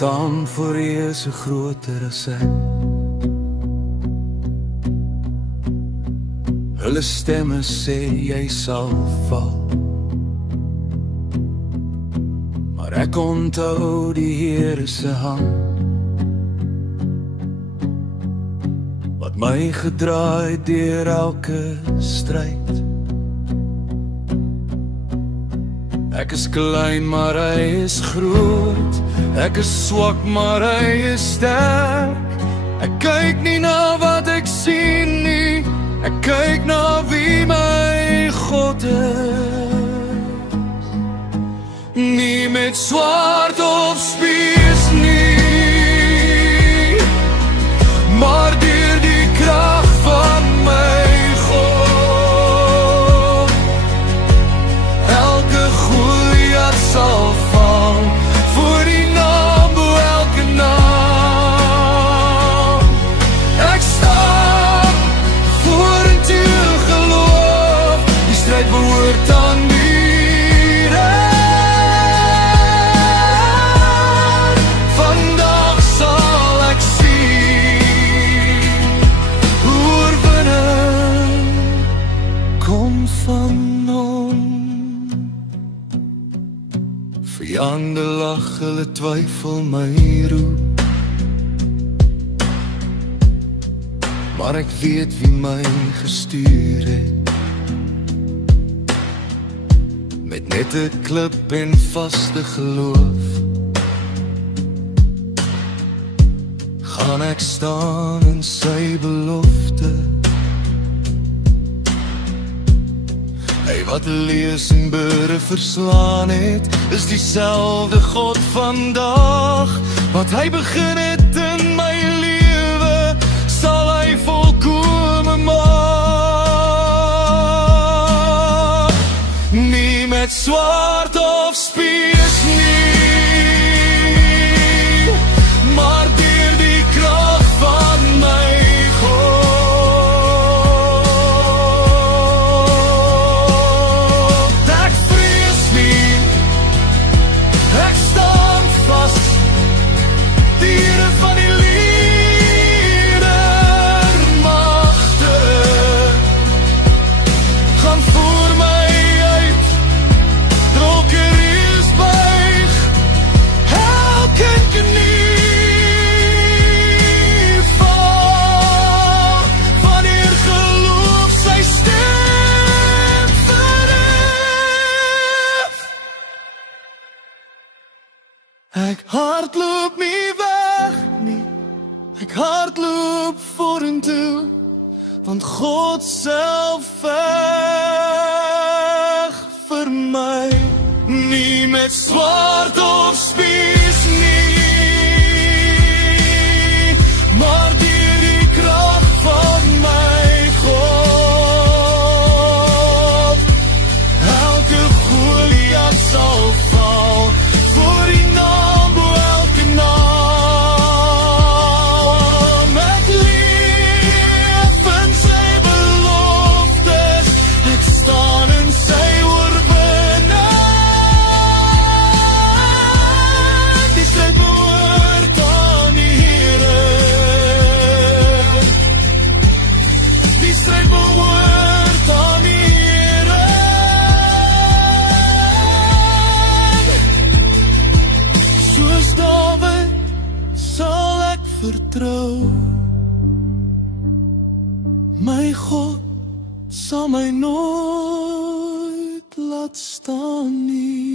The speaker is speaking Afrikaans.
staan voor U so groter as ek. Hulle stemme sê jy sal val, maar ek onthou die Here se hand, wat my gedraai deur elke stryd. Ek is klein, maar hy is groot. Ek is swak, maar hy is sterk. Ek kyk nie na wat ek sien nie, ek kyk na wie my God is. Nie met swaard of spies nie, maar deur die krag van my God. Elke Goliat sal val voor die naam bo elke naam. Ek staan vorentoe geloof, die stryd behoort aan die Here. Vandag sal ek sien hoe oorwinning kom van hom. Vyande lag, hulle twyfel my roep, maar ek weet wie my gestuur het. Met net 'n klip en vaste geloof gaan ek staan in sy belofte. Hy wat lees en bure verslaan het, is dieselfde God vandag. Wat hy begin het in my lewe, sal hy volkome maak. Nie met swaard of spies nie, maar deur die krag van my Ek hardloop nie weg nie, ek hardloop vorentoe, want God self veg vir my. Nie met swaard of spies nie, maar deur die krag van my God. Elke Goliat sal val voor die naam bo elke naam. Ek leef in sy beloftes, ek staan in sy oorwinning. Die stryd behoort aan die Here. Die stryd behoort aan die Here. Soos Dawid sal ek vertrou, my God sal my nooit laat staan nie.